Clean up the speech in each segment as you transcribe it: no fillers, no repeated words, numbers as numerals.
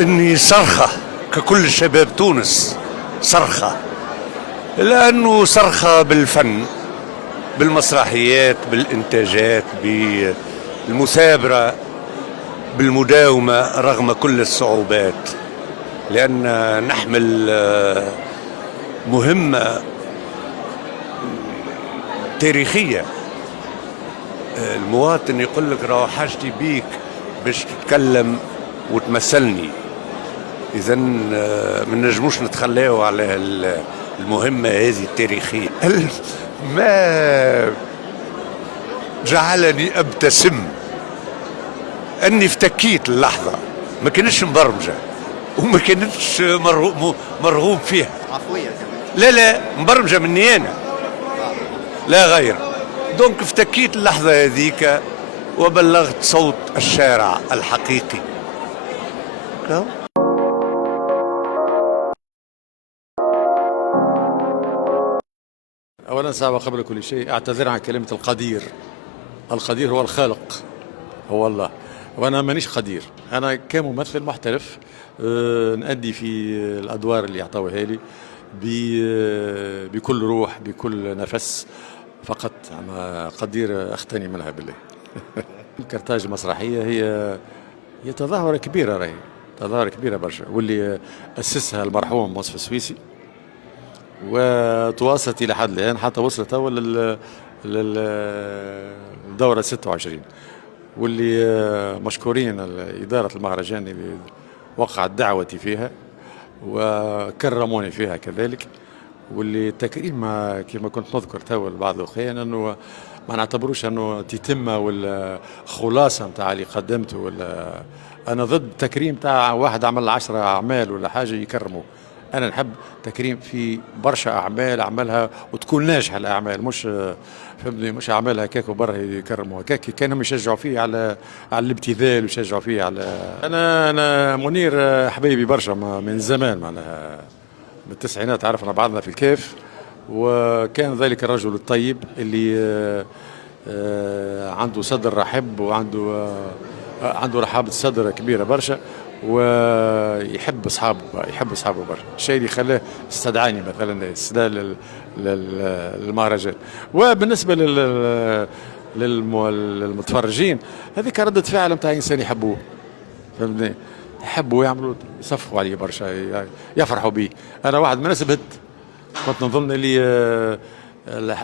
إني صرخة ككل شباب تونس، صرخة، لأنه صرخة بالفن، بالمسرحيات، بالإنتاجات، بالمثابرة، بالمداومة رغم كل الصعوبات، لأن نحمل مهمة تاريخية. المواطن يقول لك راهو حاجتي بيك باش تتكلم وتمثلني، إذا ما نجموش نتخلاو على المهمة هذه التاريخية. ما جعلني أبتسم أني افتكيت اللحظة، ما كانتش مبرمجة وما كانتش مرغوب فيها، عفوية كمان. لا مبرمجة مني أنا لا غير. دونك افتكيت اللحظة هذيك وبلغت صوت الشارع الحقيقي. أولا صعب قبل كل شيء أعتذر عن كلمة القدير. القدير هو الخالق، هو الله، وأنا مانيش قدير. أنا كممثل محترف نأدي في الأدوار اللي يعطوها لي بكل روح، بكل نفس، فقط. أما قدير أختني منها بالله. كرتاج مسرحية هي تظاهرة كبيرة، راهي تظاهرة كبيرة برشا، واللي أسسها المرحوم مصطفى السويسي، وتواصلت إلى حد الآن حتى وصلت أول للدورة 26، واللي مشكورين إدارة المهرجان اللي وقعت دعوتي فيها وكرموني فيها كذلك. واللي التكريم كما كنت نذكر تو لبعض الأخوان أنه ما نعتبروش أنه تتمة ولا خلاصة نتاع اللي قدمته، ولا أنا ضد تكريم تاع واحد عمل 10 أعمال ولا حاجة يكرمه. أنا نحب تكريم في برشا أعمال عملها وتكون ناجحة الأعمال، مش فهمني، مش أعمال هكاك وبرا يكرموا هكاك. كانهم يشجعوا فيه على الابتذال ويشجعوا فيه على. أنا منير حبيبي برشا من زمان، معناها من التسعينات عرفنا بعضنا في الكيف، وكان ذلك الرجل الطيب اللي عنده صدر رحب وعنده عنده رحابة صدر كبيرة برشا، ويحب اصحابه برشا. الشيء اللي خلاه استدعاني مثلا استدعاء للمهرجان. وبالنسبه للمتفرجين هذيك ردة فعل نتاع انسان يحبوه، فهمتني، يحبوا يعملوا يصفقوا عليه برشا، يفرحوا به. انا واحد من الناس بهت كنت نظن اللي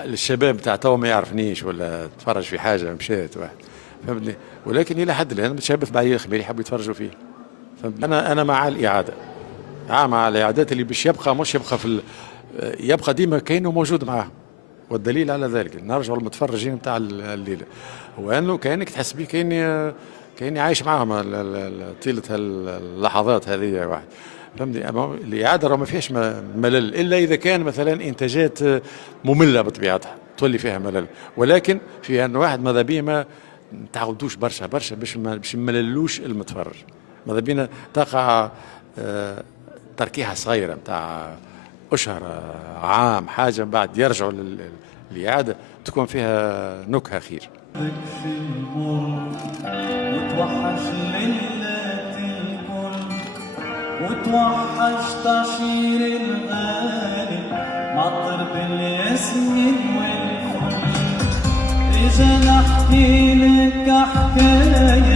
الشباب تاع تو ما يعرفنيش ولا تفرج في حاجه مشات واحد، فهمتني، ولكن الى حد الان متشابه بعيا خبير يحبوا يتفرجوا فيه. انا مع الاعاده، مع الاعادات اللي باش يبقى، مش يبقى يبقى ديما كانه موجود معاه. والدليل على ذلك نرجع للمتفرجين نتاع الليله، هو انه كانك تحس بيه كاني عايش معاهم طيله اللحظات هذه واحد، فهمتني. اما الاعاده راه ما فيهاش ملل، الا اذا كان مثلا انتاجات ممله بطبيعتها تولي فيها ملل، ولكن فيها انه واحد ماذا بيه ما تعودوش برشا باش مللوش المتفرج. ماذا بينا تقع تركيحه صغيره نتاع اشهر عام حاجه، من بعد يرجعوا للاعاده تكون فيها نكهه خير. وتوحش ليلة الكل، وتوحش طشير الغالي مطر بالياسمين والفل. اجا نحكي لك حكايه